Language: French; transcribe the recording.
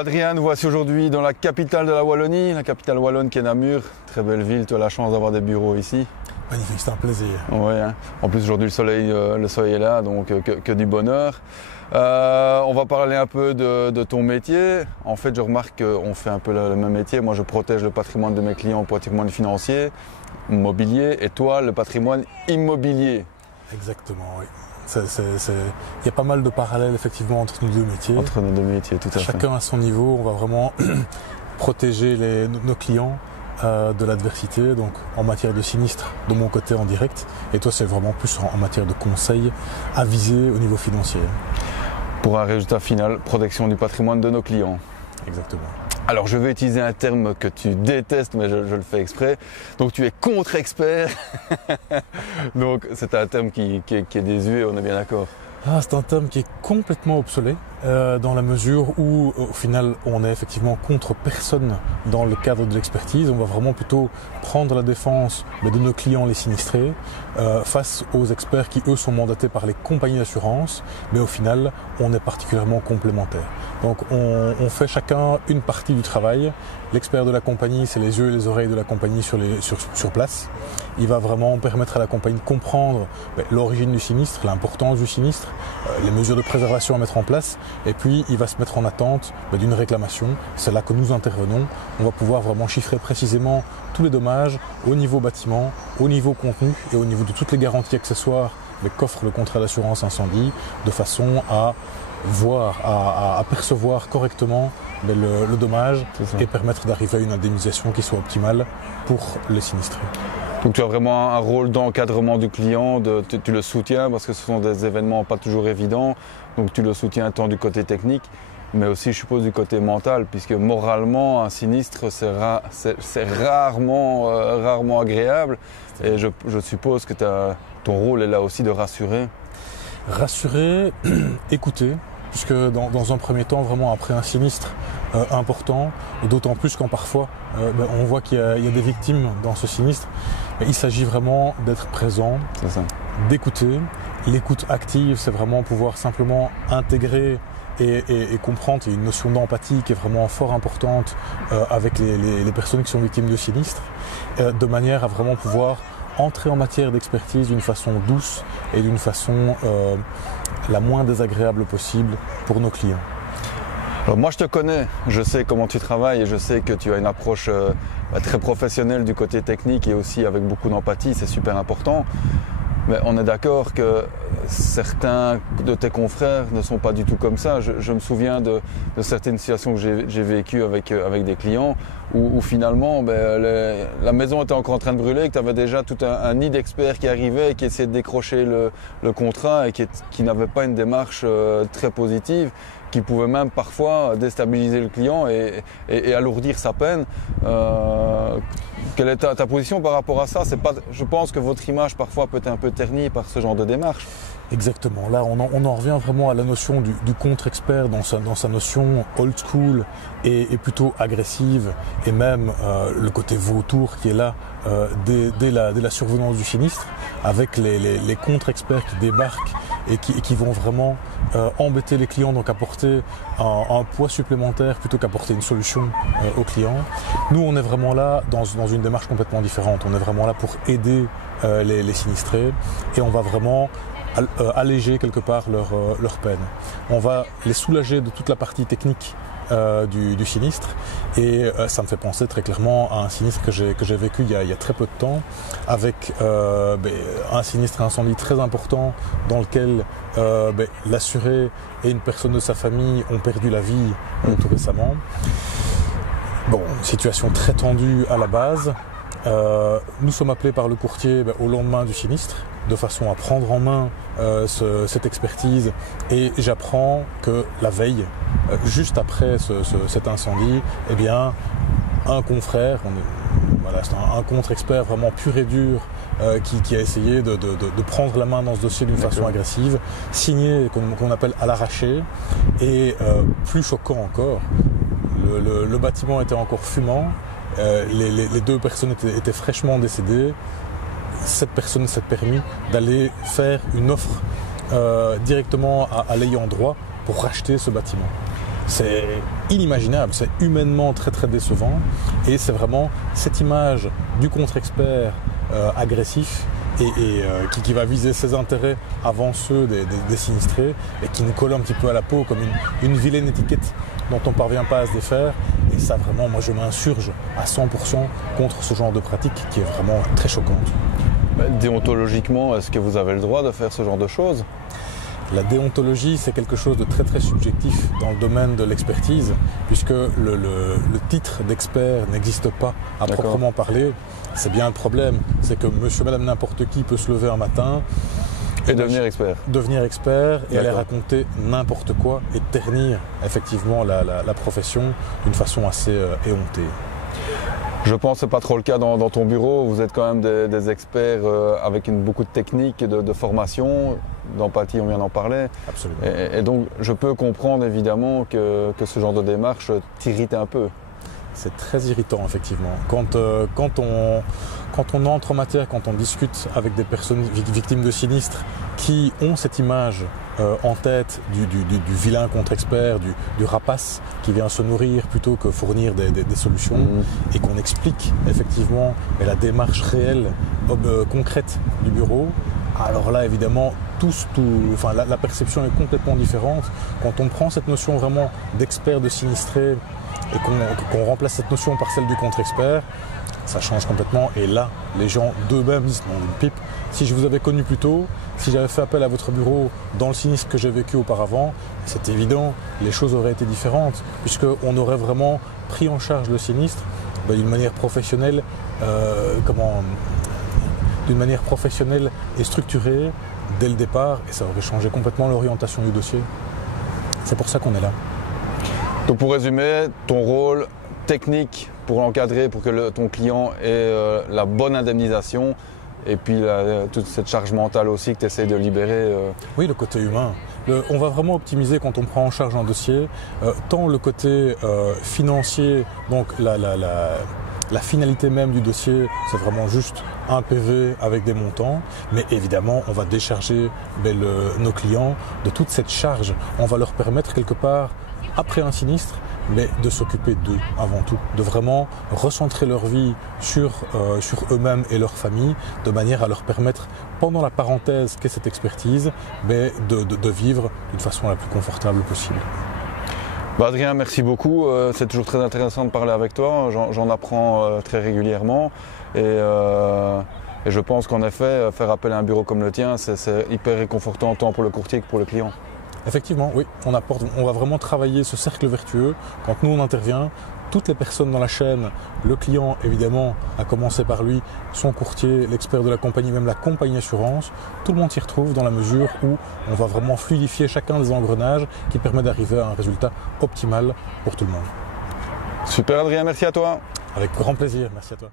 Adrien, nous voici aujourd'hui dans la capitale de la Wallonie, la capitale wallonne qui est Namur. Très belle ville, tu as la chance d'avoir des bureaux ici. Magnifique, c'est un plaisir. Oui, hein. En plus aujourd'hui le soleil est là, donc que du bonheur. On va parler un peu de ton métier. En fait, je remarque qu'on fait un peu le même métier. Moi, je protège le patrimoine de mes clients, le patrimoine financier, mobilier, et toi, le patrimoine immobilier. Exactement, oui. Il y a pas mal de parallèles effectivement entre nos deux métiers. Entre nos deux métiers, tout à fait. Chacun à son niveau, on va vraiment protéger nos clients de l'adversité, donc en matière de sinistre, de mon côté en direct. Et toi, c'est vraiment plus en matière de conseils avisés au niveau financier. Pour un résultat final, protection du patrimoine de nos clients. Exactement. Alors je vais utiliser un terme que tu détestes, mais je le fais exprès. Donc tu es contre-expert. Donc c'est un terme qui est désuet, on est bien d'accord. C'est un terme qui est complètement obsolète dans la mesure où au final on est effectivement contre personne dans le cadre de l'expertise. On va vraiment plutôt prendre la défense de nos clients les sinistrés face aux experts qui eux sont mandatés par les compagnies d'assurance, mais au final on est particulièrement complémentaires. Donc on fait chacun une partie du travail. L'expert de la compagnie, c'est les yeux et les oreilles de la compagnie sur place. Il va vraiment permettre à la compagnie de comprendre l'origine du sinistre, l'importance du sinistre, les mesures de préservation à mettre en place, et puis il va se mettre en attente d'une réclamation. C'est là que nous intervenons. On va pouvoir vraiment chiffrer précisément tous les dommages au niveau bâtiment, au niveau contenu et au niveau de toutes les garanties accessoires qu'offre le contrat d'assurance incendie, de façon à à percevoir correctement le dommage et permettre d'arriver à une indemnisation qui soit optimale pour les sinistrés. Donc tu as vraiment un rôle d'encadrement du client, tu le soutiens parce que ce sont des événements pas toujours évidents, donc tu le soutiens tant du côté technique, mais aussi je suppose du côté mental, puisque moralement un sinistre c'est rarement agréable, et je suppose que ton rôle est là aussi de rassurer. Rassurer, écouter, puisque dans un premier temps, vraiment après un sinistre important, d'autant plus quand parfois on voit qu'il y a des victimes dans ce sinistre, mais il s'agit vraiment d'être présent, d'écouter. L'écoute active, c'est vraiment pouvoir simplement intégrer et comprendre. Il y a une notion d'empathie qui est vraiment fort importante avec les personnes qui sont victimes de sinistres, de manière à vraiment pouvoir entrer en matière d'expertise d'une façon douce et d'une façon la moins désagréable possible pour nos clients. Alors moi je te connais, je sais comment tu travailles et je sais que tu as une approche très professionnelle du côté technique et aussi avec beaucoup d'empathie, c'est super important. Mais on est d'accord que certains de tes confrères ne sont pas du tout comme ça. Je me souviens de certaines situations que j'ai vécues avec des clients où finalement la maison était encore en train de brûler, que tu avais déjà tout un nid d'experts qui arrivaient et qui essayaient de décrocher le contrat et qui n'avaient pas une démarche très positive, qui pouvait même parfois déstabiliser le client et alourdir sa peine. Quelle est ta position par rapport à ça? Je pense que votre image parfois peut être un peu ternie par ce genre de démarche. Exactement. Là, on en revient vraiment à la notion du contre-expert dans sa notion old school et plutôt agressive, et même le côté vautour qui est là dès la survenance du sinistre, avec les contre-experts qui débarquent et qui vont vraiment embêter les clients, donc apporter un poids supplémentaire plutôt qu'apporter une solution aux clients. Nous, on est vraiment là dans une démarche complètement différente. On est vraiment là pour aider les sinistrés, et on va vraiment alléger quelque part leur peine. On va les soulager de toute la partie technique du sinistre, et ça me fait penser très clairement à un sinistre que j'ai vécu il y a très peu de temps, avec un sinistre incendie très important dans lequel l'assuré et une personne de sa famille ont perdu la vie tout récemment. Bon, situation très tendue à la base. Nous sommes appelés par le courtier au lendemain du sinistre, de façon à prendre en main cette expertise, et j'apprends que la veille, juste après cet incendie, eh bien, un confrère, c'est un contre-expert vraiment pur et dur, qui a essayé de prendre la main dans ce dossier d'une façon agressive, signé qu'on appelle à l'arraché, et plus choquant encore, le bâtiment était encore fumant, les deux personnes étaient fraîchement décédées. Cette personne s'est permis d'aller faire une offre directement à l'ayant droit pour racheter ce bâtiment. c'est inimaginable, c'est humainement très très décevant et c'est vraiment cette image du contre-expert agressif et qui va viser ses intérêts avant ceux des sinistrés et qui nous colle un petit peu à la peau comme une vilaine étiquette dont on ne parvient pas à se défaire. Et ça vraiment, moi je m'insurge à 100% contre ce genre de pratique qui est vraiment très choquante. Déontologiquement, est-ce que vous avez le droit de faire ce genre de choses ? La déontologie, c'est quelque chose de très très subjectif dans le domaine de l'expertise, puisque le titre d'expert n'existe pas à proprement parler. C'est bien le problème, c'est que monsieur, madame, n'importe qui peut se lever un matin et devenir expert. Devenir expert et aller raconter n'importe quoi et ternir effectivement la profession d'une façon assez éhontée. Je pense que ce n'est pas trop le cas dans ton bureau. Vous êtes quand même des experts avec beaucoup de techniques, de formation, d'empathie, on vient d'en parler. Absolument. Et donc, je peux comprendre évidemment que ce genre de démarche t'irrite un peu. C'est très irritant, effectivement. Quand on entre en matière, quand on discute avec des personnes victimes de sinistres qui ont cette image en tête du vilain contre-expert, du rapace qui vient se nourrir plutôt que fournir des solutions, et qu'on explique effectivement la démarche réelle, concrète du bureau, alors là, évidemment, la perception est complètement différente. Quand on prend cette notion vraiment d'expert de sinistré et qu'on remplace cette notion par celle du contre-expert, ça change complètement. Et là, les gens d'eux-mêmes disent non, une pipe. Si je vous avais connu plus tôt, si j'avais fait appel à votre bureau dans le sinistre que j'ai vécu auparavant, c'est évident, les choses auraient été différentes, puisqu'on aurait vraiment pris en charge le sinistre d'une manière professionnelle, d'une manière professionnelle et structurée dès le départ, et ça aurait changé complètement l'orientation du dossier. C'est pour ça qu'on est là. Donc pour résumer, ton rôle technique pour l'encadrer, pour que ton client ait la bonne indemnisation, et puis toute cette charge mentale aussi que tu essaies de libérer. Oui, le côté humain. On va vraiment optimiser quand on prend en charge un dossier, tant le côté financier, donc la finalité même du dossier, c'est vraiment juste un PV avec des montants, mais évidemment on va décharger nos clients de toute cette charge. On va leur permettre quelque part, après un sinistre, mais de s'occuper d'eux avant tout, de vraiment recentrer leur vie sur eux-mêmes et leur famille, de manière à leur permettre, pendant la parenthèse qu'est cette expertise, de vivre d'une façon la plus confortable possible. Adrien, merci beaucoup. C'est toujours très intéressant de parler avec toi. J'en apprends très régulièrement. Et je pense qu'en effet, faire appel à un bureau comme le tien, c'est hyper réconfortant tant pour le courtier que pour le client. Effectivement, oui. On va vraiment travailler ce cercle vertueux. Quand nous on intervient, toutes les personnes dans la chaîne, le client évidemment, à commencer par lui, son courtier, l'expert de la compagnie, même la compagnie assurance, tout le monde s'y retrouve dans la mesure où on va vraiment fluidifier chacun des engrenages qui permet d'arriver à un résultat optimal pour tout le monde. Super Adrien, merci à toi. Avec grand plaisir, merci à toi.